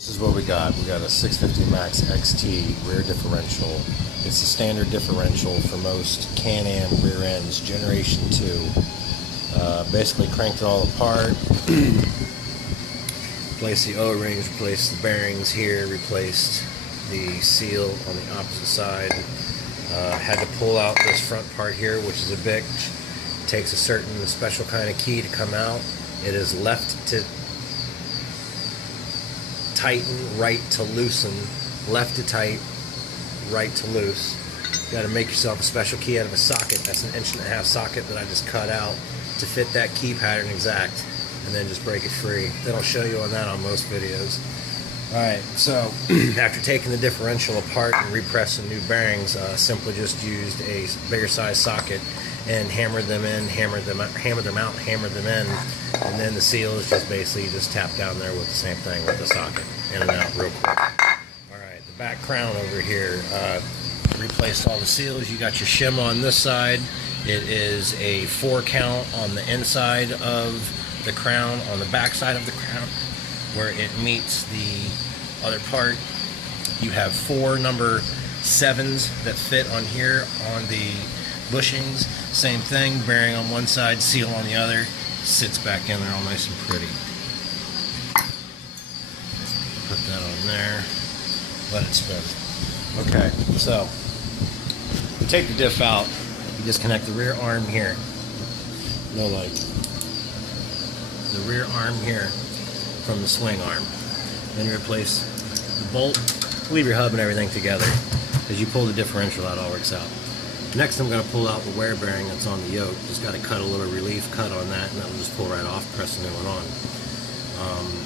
This is what we got. We got a 650 Max XT rear differential. It's the standard differential for most Can-Am rear ends, Generation 2. Basically cranked it all apart. Replaced the O-rings, replaced the bearings here, replaced the seal on the opposite side. Had to pull out this front part here, which is a bic. Takes a certain special kind of key to come out. It is left to tighten, right to loosen, left to tight, right to loose. You got to make yourself a special key out of a socket. That's an 1.5-inch socket that I just cut out to fit that key pattern exact, and then just break it free. They don't show you on that on most videos. Alright, so after taking the differential apart and repressing new bearings, simply just used a bigger size socket and hammered them in, hammered them out, hammered them in, and then the seal is just basically just tap down there with the same thing with the socket, in and out real quick. Alright, the back crown over here, replaced all the seals. You got your shim on this side. It is a 4 count on the inside of the crown. On the back side of the crown, where it meets the other part, you have 4 number 7s that fit on here on the bushings. Same thing, bearing on one side, seal on the other, sits back in there all nice and pretty. Put that on there, let it spin. Okay, so you take the diff out, you disconnect the rear arm here, no light, the rear arm here from the swing arm. Then you replace the bolt, leave your hub and everything together. As you pull the differential out, it all works out. Next, I'm going to pull out the wear bearing that's on the yoke. Just got to cut a little relief cut on that, and that'll just pull right off, press the new one on.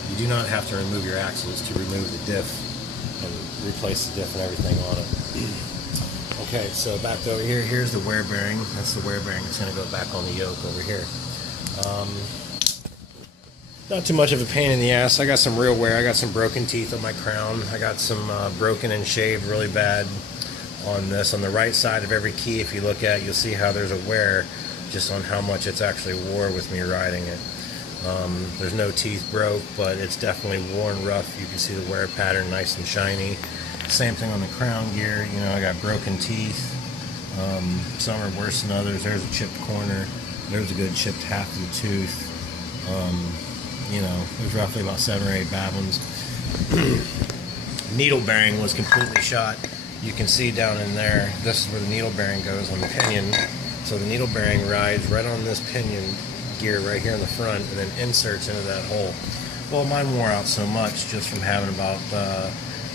You do not have to remove your axles to remove the diff and replace the diff and everything on it. Okay, so back over here, here's the wear bearing. That's the wear bearing that's going to go back on the yoke over here. Not too much of a pain in the ass. I got some real wear. I got some broken teeth on my crown. I got some broken and shaved really bad on this. On the right side of every key, if you look at it, you'll see how there's a wear just on how much it's actually wore with me riding it. There's no teeth broke, but it's definitely worn rough. You can see the wear pattern nice and shiny. Same thing on the crown gear. You know, I got broken teeth. Some are worse than others. There's a chipped corner. There's a good chipped half of the tooth. You know, there's roughly about 7 or 8 bad ones. Needle bearing was completely shot. You can see down in there, this is where the needle bearing goes on the pinion. So the needle bearing rides right on this pinion gear right here in the front and then inserts into that hole. Well, mine wore out so much just from having about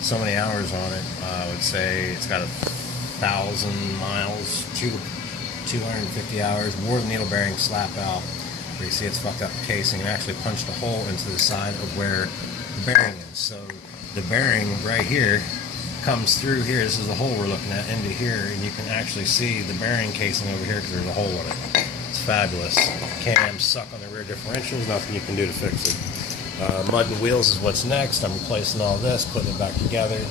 so many hours on it. I would say it's got 1,000 miles, 250 hours. Wore the needle bearing slap out. Where you see it's fucked up the casing and actually punched a hole into the side of where the bearing is. So the bearing right here comes through here. This is the hole we're looking at into here, and you can actually see the bearing casing over here because there's a hole in it. It's fabulous. Can-Am suck on the rear differentials. Nothing you can do to fix it. Mud and wheels is what's next. I'm replacing all this, putting it back together.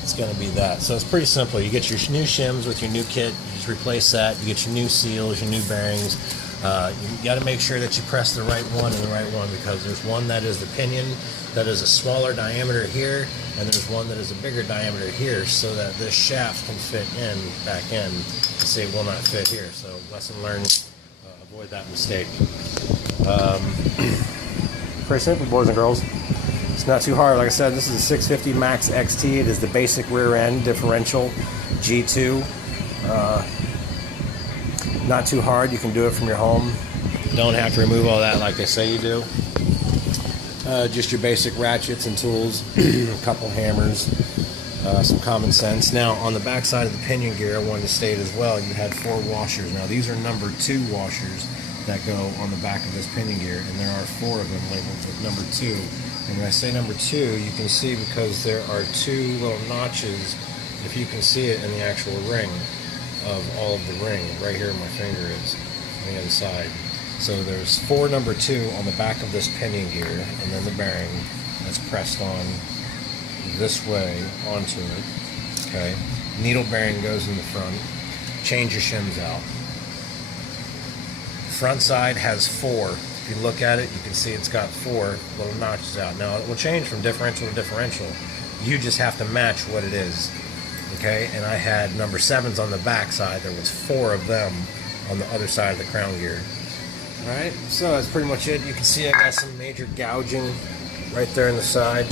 It's going to be that. So it's pretty simple. You get your new shims with your new kit. You just replace that. You get your new seals, your new bearings. You got to make sure that you press the right one and the right one, because there's one that is the pinion that is a smaller diameter here, and there's one that is a bigger diameter here, so that this shaft can fit in back in. You see, it will not fit here. So lesson learned. Avoid that mistake. Pretty simple, boys and girls. It's not too hard. Like I said, this is a 650 Max XT. It is the basic rear end differential G2. Not too hard. You can do it from your home. Don't have to remove all that like they say you do. Just your basic ratchets and tools, a couple hammers, some common sense. Now, on the back side of the pinion gear, I wanted to state as well, you had 4 washers. Now, these are number 2 washers that go on the back of this pinion gear, and there are 4 of them labeled with number 2. And when I say number 2, you can see because there are 2 little notches, if you can see it in the actual ring of all of the ring, right here my finger is on the inside. So there's 4 number 2 on the back of this pinion gear, and then the bearing that's pressed on this way onto it. Okay, needle bearing goes in the front. Change your shims out. Front side has 4. If you look at it, you can see it's got 4 little notches out. Now it will change from differential to differential. You just have to match what it is. Okay, and I had number 7s on the back side. There was 4 of them on the other side of the crown gear. Alright, so that's pretty much it. You can see I got some major gouging right there in the side.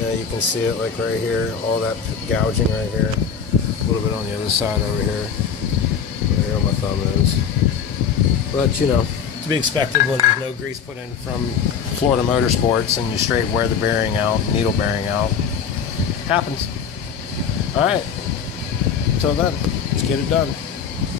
Yeah, you can see it like right here, all that gouging right here. A little bit on the other side over here. Right here where my thumb is. But you know, to be expected when there's no grease put in from Florida Motorsports and you straight wear the bearing out, needle bearing out. Happens. Alright, until then, let's get it done.